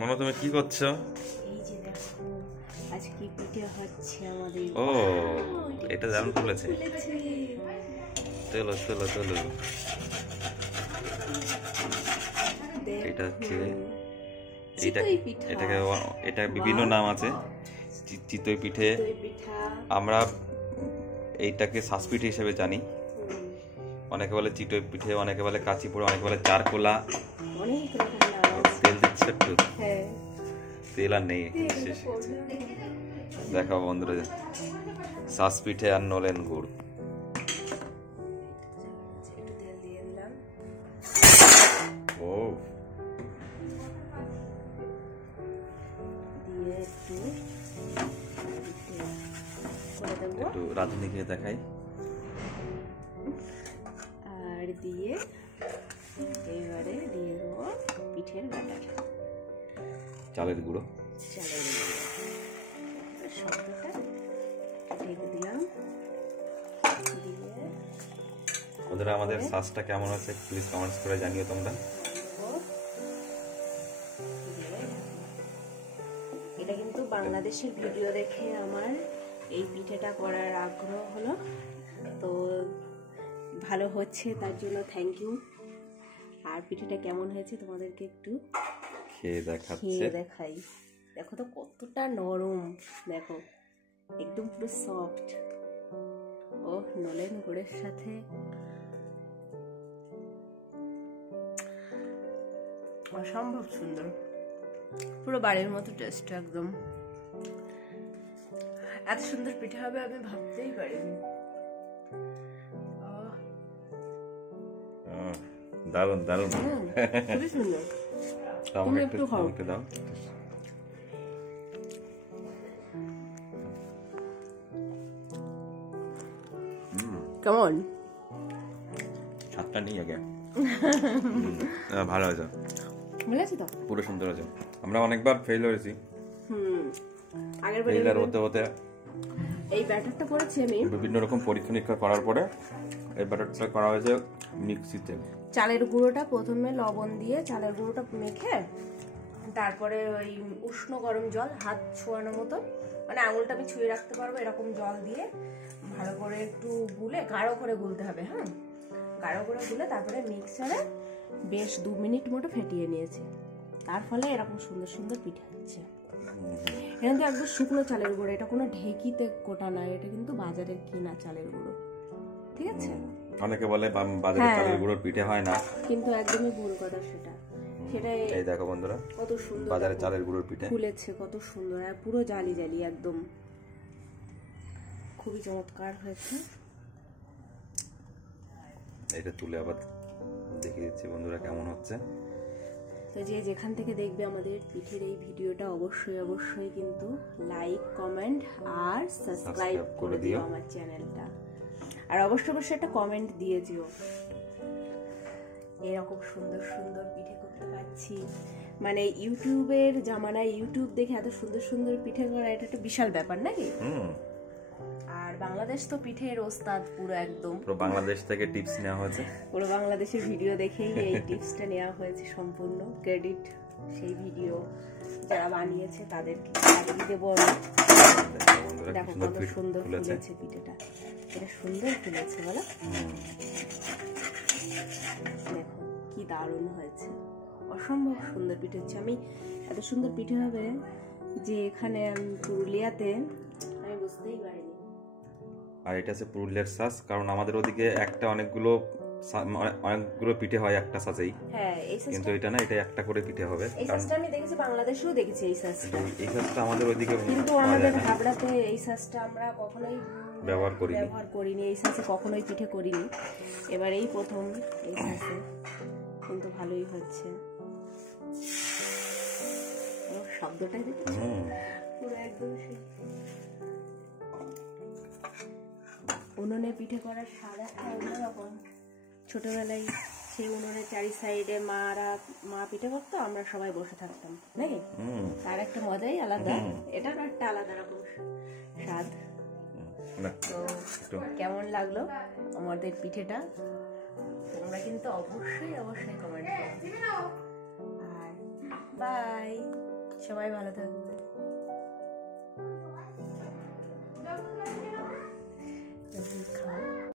মামা তুমি কি করছো? এই যে দেখো আজকে পিঠে হচ্ছে আমাদের। ও এটা দারুণ ফুলেছে। চলো চলো চলো। এটা হচ্ছে এটা বিভিন্ন নাম আছে। চিতই পিঠে, আমরা এইটাকে শ্বাস পিঠে হিসেবে জানি। অনেকে বলে চিতই পিঠে, অনেকে বলে কাচি পোড়া, অনেকে বলে চারকোলা। অনেক রকম নাম। তেল দিচ্ছে একটু? হ্যাঁ, তেল আর নেই। দেখাও বন্ধুরা, শ্বাস পিঠে আর নলেন গুড়। একটু তেল দিয়ে দিলাম। ও দিয়ে একটু রাঁধুনিকে দেখাই। আর দিয়ে এবারে দিয়ে দেবো পিঠের ব্যাটার, চালের গুঁড়ো। শব্দটা ঢেকে দিলাম। দিয়ে বন্ধুরা আমাদের শ্বাসটা কেমন আছে প্লিজ কমেন্টস করে জানিও তোমরা। এটা কিন্তু বাংলাদেশের ভিডিও দেখে আমার এই পিঠেটা করার আগ্রহ হলো, তো ভালো হচ্ছে তার জন্য থ্যাংক ইউ। আর পিঠেটা কেমন হয়েছে তোমাদেরকে একটু খেয়ে দেখাই। দেখো তো কতটা নরম, দেখো একদম পুরো সফট। ও নলেন গুড়ের সাথে অসম্ভব সুন্দর, পুরো বাড়ির মতো টেস্ট। একদম এত সুন্দর পিঠে হবে আমি ভাবতেই পারিনি। দারুন দারুন, খুবই সুন্দর। তুমি একটু খাও, একটু দাও। কেমন স্বাদটা নেই আগে। ভালো হয়েছে, ভালো আছে তো, পুরো সুন্দর আছে। আমরা অনেকবার ফেল হয়েছি, আগের ফেল হতে হতে এই ব্যাটারটা করেছি আমি বিভিন্ন রকম পরীক্ষা নিরীক্ষা করার পরে এই ব্যাটারটা করা হয়েছে মিক্সিতে। চালের গুঁড়োটা প্রথমে লবণ দিয়ে চালের গুঁড়োটা মেখে, তারপরে ওই উষ্ণ গরম জল হাত ছোঁয়ানো মতো, মানে আঙুলটা আমি ছুঁয়ে রাখতে পারবো এরকম জল দিয়ে ভালো করে একটু গুলে, গাঢ় করে গুলতে হবে। হ্যাঁ, গাঢ় করে গুলে তারপরে মিক্সারে বেশ 2 মিনিট মতো ফেটিয়ে নিয়েছি। তার ফলে এরকম সুন্দর সুন্দর পিঠে হচ্ছে। এটা কিন্তু একদম শুকনো চালের গুঁড়ো, এটা কোনো ঢেকিতে কোটা নয়, এটা কিন্তু বাজারের কিনা চালের গুঁড়ো। ঠিক আছে, অনেকে বলে বাজারে চালের গুঁড়োর পিঠে হয় না, কিন্তু একদমই ভুল কথা। সেটাই এই দেখো বন্ধুরা কত সুন্দর বাজারে চালের গুঁড়োর পিঠে ফুলেছে, কত সুন্দর, আর পুরো জালি জালি একদম খুবই চমৎকার হয়েছে। এটা তুলে আবার দেখিয়ে দিচ্ছি বন্ধুরা কেমন হচ্ছে। তো যে যেখান থেকে দেখবে আমাদের পিঠের এই ভিডিওটা অবশ্যই কিন্তু লাইক, কমেন্ট আর সাবস্ক্রাইব করে দিও আমার চ্যানেলটা। আর অবশ্যই একটা কমেন্ট দিয়ে দিও। এরকম সুন্দর সুন্দর পিঠে করতে পারছি, মানে ইউটিউবের জামানায় ইউটিউব দেখে এত সুন্দর সুন্দর পিঠে করা, এটা একটা বিশাল ব্যাপার নাকি? আর বাংলাদেশ তো পিঠের ওস্তাদ পুরো, একদম পুরো বাংলাদেশ থেকে টিপস নেওয়া হয়েছে। পুরো বাংলাদেশের ভিডিও দেখেই এই টিপসটা নেওয়া হয়েছে। সম্পূর্ণ ক্রেডিট সেই ভিডিও যারা বানিয়েছে তাদেরকে দেবো আমি। দেখো কত সুন্দর ফুলেছে পিঠেটা, এটা সুন্দর ফুলেছে বলো। দেখো কি দারুণ হয়েছে, অসম্ভব সুন্দর পিঠে হচ্ছে। আমি এত সুন্দর পিঠে হবে যে এখানে পুরুলিয়াতে আমি বুঝতেই পারিনি। আর এটা হচ্ছে পুরুলিয়ার শ্বাস, কারণ আমাদের ওদিকে অনেকগুলো পিঠে হয় একটা সাজেই। হ্যাঁ, এই সাজটা কিন্তু এটা না, এটা একটা করে পিঠে হবে। এই সাজটা আমি দেখেছি, বাংলাদেশেও দেখেছি এই সাজটা। এই সাজটা আমাদের ওইদিকে কিন্তু আমাদের হাবড়াতে এই সাজটা আমরা কখনোই ব্যবহার করিনি। এই সাজে কখনোই পিঠে করিনি, এবার এই প্রথম এই সাজে, কিন্তু ভালোই হচ্ছে। শব্দটা দেখেছো পুরো একদম উনুনে পিঠে করার স্বাদ একটা অন্যরকম। ছোটবেলায় সেই উনুনের চারি সাইডে মা পিঠে করতো, আমরা সবাই বসে থাকতাম নাকি, তার একটা মজাই আলাদা, এটার একটা আলাদা রকম স্বাদ। তো কেমন লাগলো আমাদের পিঠেটা তোমরা কিন্তু অবশ্যই কমেন্ট করো। আর বাই, সবাই ভালো থাকবে। খাও।